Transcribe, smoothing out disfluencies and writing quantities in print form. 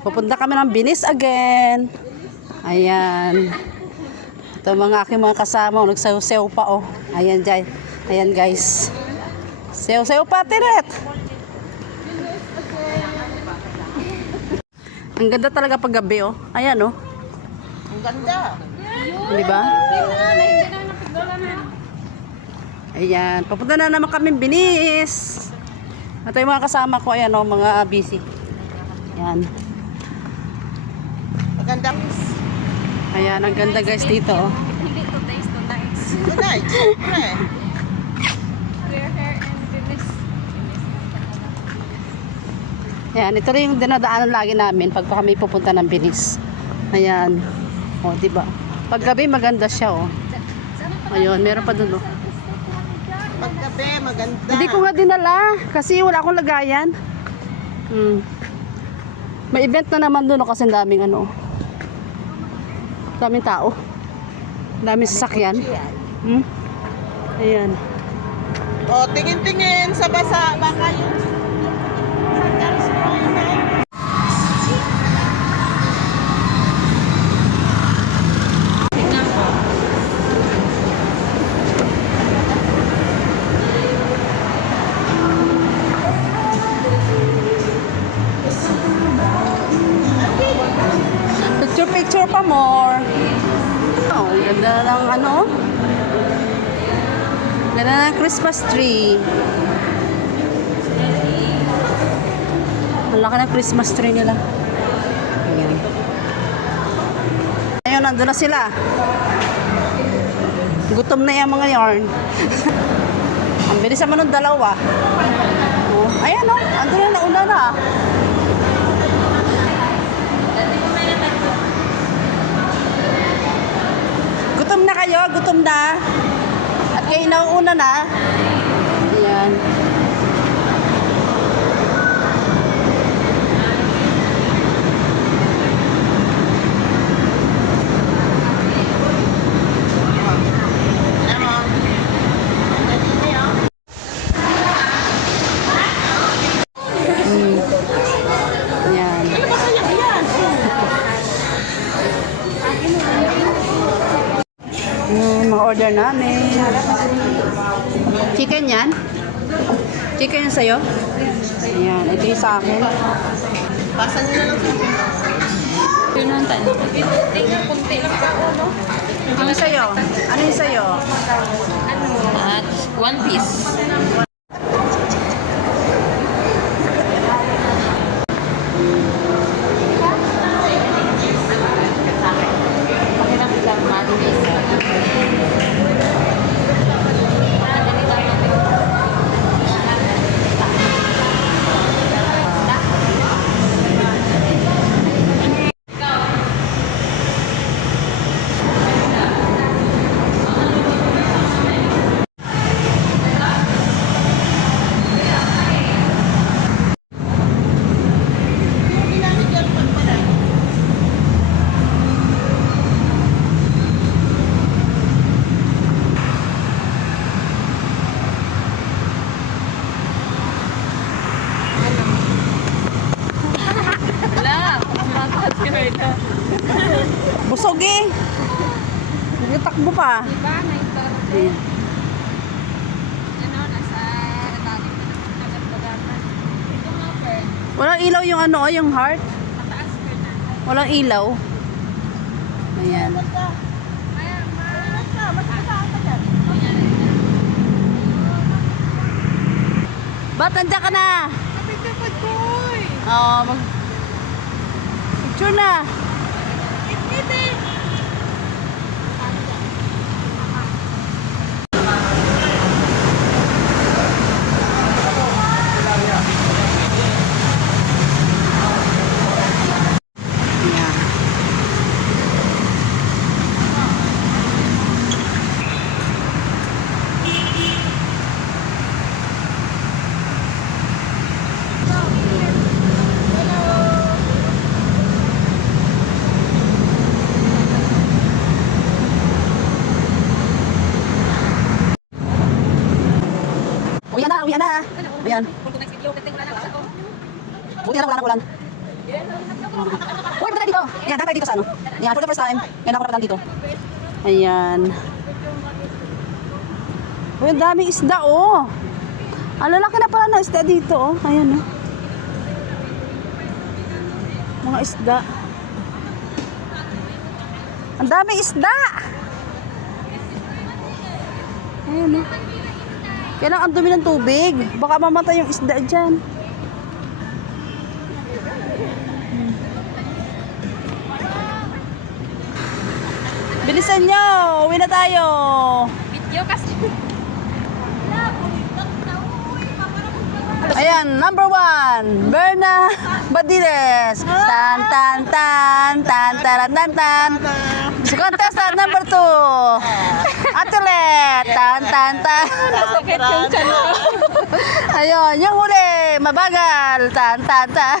Pupunta kami ng Binis again. Ayan. Ito mga aking mga kasama. Nagsayaw-sayaw pa oh. Ayan, ayan guys. Sayaw-sayaw pa, Tiret. Ang ganda talaga pag gabi oh. Ayan oh. Ang ganda. Di ba? Ayan. Papunta na naman kami Binis. Ito yung mga kasama ko. Ayan oh, mga busy. Ayan. Maganda. Ayan, ang ganda guys dito oh. Hindi today's tonight. Tonight, siyempre. Clear hair and Venice. Ayan, ito rin yung dinadaanan lagi namin pag kami pupunta ng Binis. Ayan. O, diba? Pag gabi maganda siya, oh. Ayun, meron pa dun, oh. Paggabi, maganda. Hindi ko nga dinala kasi wala akong lagayan. May event na naman dun, oh, kasi daming ano. Daming tao. Daming sasakyan. Ayan. O, tingin-tingin sa basa. Baka yung... Picture pa more. Oh, ganda ng ano. Ganda ng Christmas tree. Ang laki ng Christmas tree nila. Ayan. Ayun, nandun na sila. Gutom na yung mga yarn. Ang bilis naman ng dalawa. Oh, ayan o, andun na, nauna na. Gutom na kayo, gutom na. At kayo nauuna na. Ayan. Ayan. Mga order namin. Chicken yan? Chicken yan sa'yo? Ayan, ito yung sa akin. Pasan nyo na lang sa... Yun ang tanong. Tingnan kung tingnan ka o, no? Ano yung sa'yo? Ano yung sa'yo? At one piece. Busog eh. Nagtatakbo pa. Diba? Ayan. Ano, nasa dating pinagpagatan. Ito nga, Fern. Walang ilaw yung ano, yung heart. Mataas ko na. Walang ilaw. Ayan. Kaya, Ba't nandiyan ka na? kapit-kapit ko, oy. Oh, picture na. Itite. Ayan. Uy, punta tayo dito. Ayan, punta tayo dito sa ano. Ayan, for the first time. Ngayon ako napunta dito. Ayan. Uy, ang daming isda, oh. Ang lalaki na pala na isda dito, oh. Ayan, oh. Mga isda. Ang daming isda! Ayan, oh. Kaya lang ang dumi ng tubig. Baka mamatay yung isda dyan. Bilisan nyo! Uwi na tayo! Video kasi. Ayan, number 1, Berna Badiles. Tan tan tan tan taran tan tan. Contestant number 2, Atlet. Tan tan tan. Sakit yung chan ko. Ayun, yung huli, mabagal. Tan tan tan.